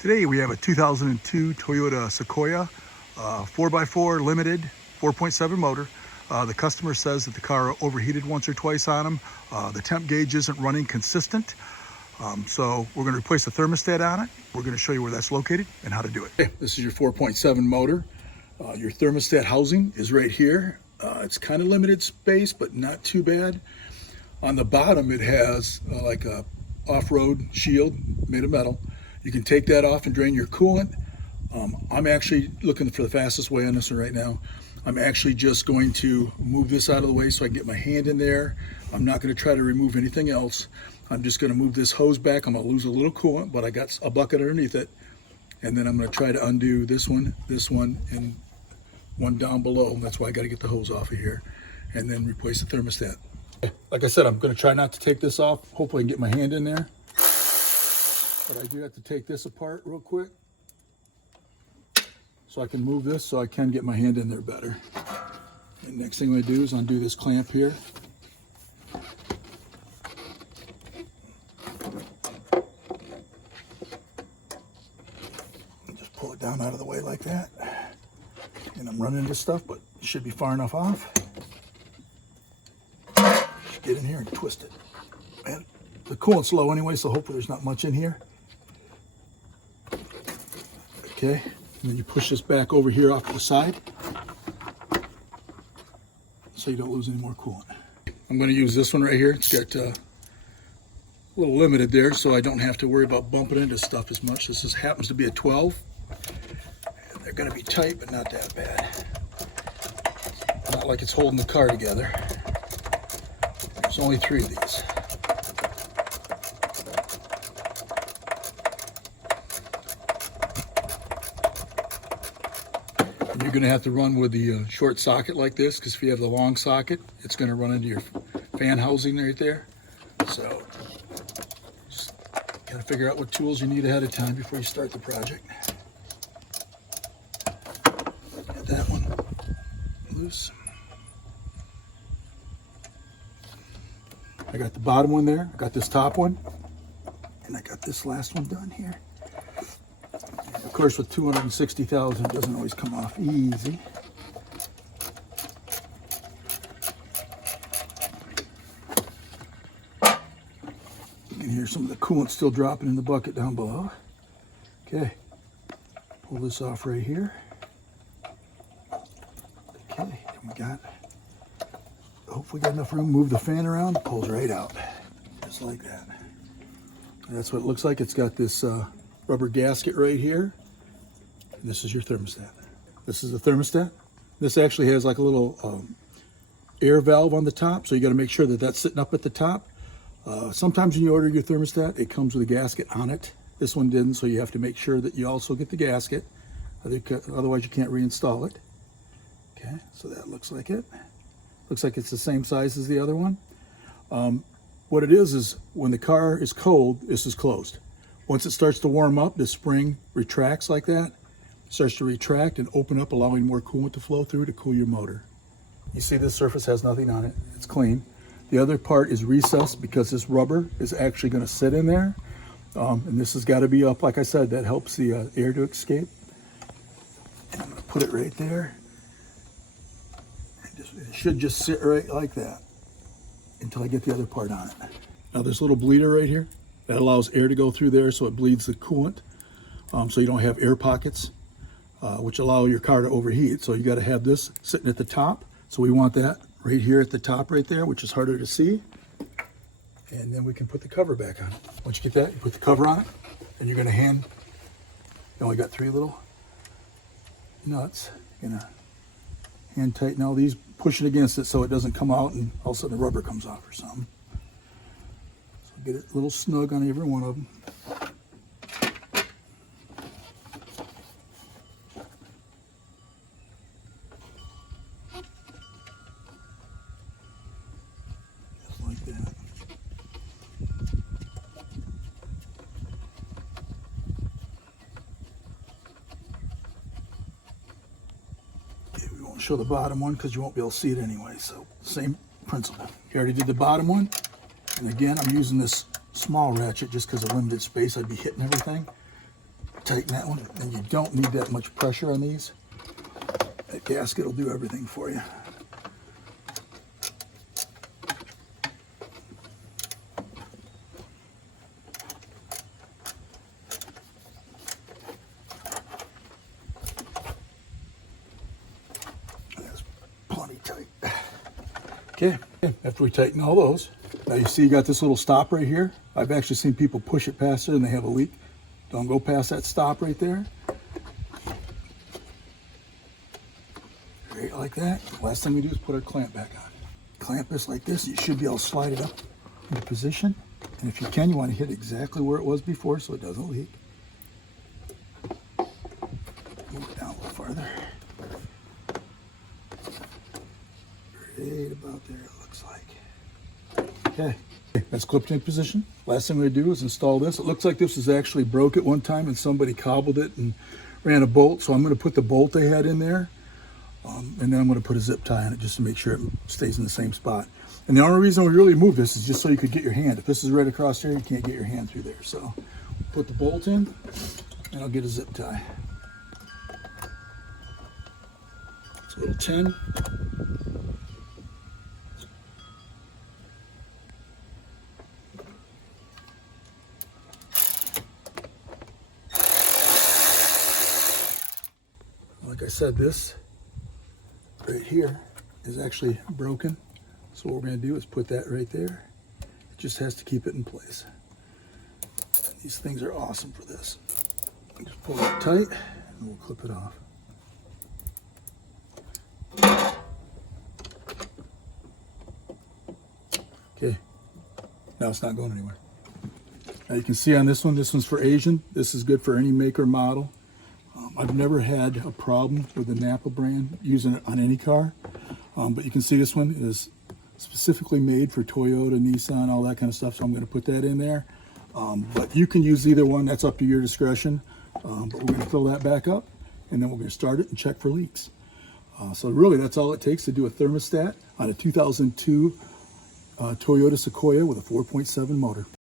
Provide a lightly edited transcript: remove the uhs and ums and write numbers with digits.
Today we have a 2002 Toyota Sequoia 4x4 limited 4.7 motor. The customer says that the car overheated once or twice on him. The temp gauge isn't running consistent. So we're going to replace the thermostat on it. We're going to show you where that's located and how to do it. Okay, this is your 4.7 motor. Your thermostat housing is right here. It's kind of limited space, but not too bad. On the bottom, it has like a off-road shield made of metal. You can take that off and drain your coolant. I'm actually looking for the fastest way on this one right now. I'm actually just going to move this out of the way so I can get my hand in there. I'm not going to try to remove anything else. I'm just going to move this hose back. I'm going to lose a little coolant, but I got a bucket underneath it. And then I'm going to try to undo this one, and one down below. That's why I got to get the hose off of here and then replace the thermostat. Like I said, I'm going to try not to take this off. Hopefully I can get my hand in there. But I do have to take this apart real quick so I can move this so I can get my hand in there better. And next thing I do is undo this clamp here. And just pull it down out of the way like that. And I'm running into stuff, but it should be far enough off. Just get in here and twist it. And the coolant's low anyway, so hopefully there's not much in here. Okay, and then you push this back over here off to the side so you don't lose any more coolant. I'm going to use this one right here. It's got a little limited there, so I don't have to worry about bumping into stuff as much. This happens to be a 12. And they're going to be tight, but not that bad. Not like it's holding the car together. There's only 3 of these. You're going to have to run with the short socket like this, because if you have the long socket, it's going to run into your fan housing right there. So just got to figure out what tools you need ahead of time before you start the project. Get that one loose. I got the bottom one there, I got this top one, and I got this last one done here. Of course, with 260,000, it doesn't always come off easy. You can hear some of the coolant still dropping in the bucket down below. Okay, pull this off right here. Okay, and we got, hopefully got enough room. Move the fan around, it pulls right out, just like that. And that's what it looks like. It's got this rubber gasket right here. This is your thermostat. This is the thermostat. This actually has like a little air valve on the top, so you got to make sure that that's sitting up at the top. Sometimes when you order your thermostat, it comes with a gasket on it. This one didn't, so you have to make sure that you also get the gasket. Otherwise, you can't reinstall it. Okay, so that looks like it. Looks like it's the same size as the other one. What it is when the car is cold, this is closed. Once it starts to warm up, the spring retracts like that. It starts to retract and open up, allowing more coolant to flow through to cool your motor. You see this surface has nothing on it. It's clean. The other part is recessed because this rubber is actually going to sit in there. And this has got to be up, like I said, that helps the air to escape. And I'm going to put it right there. And it should just sit right like that until I get the other part on it. Now there's a little bleeder right here. That allows air to go through there so it bleeds the coolant, so you don't have air pockets, which allow your car to overheat. So you got to have this sitting at the top. So we want that right here at the top right there, which is harder to see. And then we can put the cover back on it. Once you get that, you put the cover on it, and you're going to you only got 3 little nuts. You're going to hand tighten all these, push it against it so it doesn't come out and all of a sudden the rubber comes off or something. Get it a little snug on every one of them. Just like that. Okay, we won't show the bottom one because you won't be able to see it anyway, so same principle. You already did the bottom one. And again, I'm using this small ratchet just because of limited space. I'd be hitting everything. tighten that one. And you don't need that much pressure on these. That gasket will do everything for you. That's plenty tight. Okay, after we tighten all those, now you see you got this little stop right here. I've actually seen people push it past there and they have a leak. Don't go past that stop right there. Right like that. Last thing we do is put our clamp back on. Clamp this like this. You should be able to slide it up into position. And if you can, you want to hit exactly where it was before so it doesn't leak. Move it down a little farther. Right about there, it looks like. Okay, that's clipped in position. Last thing we do is install this. It looks like this was actually broke at one time and somebody cobbled it and ran a bolt. So I'm going to put the bolt they had in there. And then I'm going to put a zip tie on it just to make sure it stays in the same spot. And the only reason we really moved this is just so you could get your hand. If this is right across there, you can't get your hand through there. So put the bolt in and I'll get a zip tie. It's a little 10. Like I said, this right here is actually broken. So what we're going to do is put that right there. It just has to keep it in place. These things are awesome for this. Just pull it tight and we'll clip it off. Okay, now it's not going anywhere. Now you can see on this one's for Asian. This is good for any make or model. I've never had a problem with the Napa brand using it on any car, but you can see this one is specifically made for Toyota, Nissan, all that kind of stuff, so I'm going to put that in there. But you can use either one, that's up to your discretion. But we're going to fill that back up, and then we're going to start it and check for leaks. So really, that's all it takes to do a thermostat on a 2002 Toyota Sequoia with a 4.7 motor.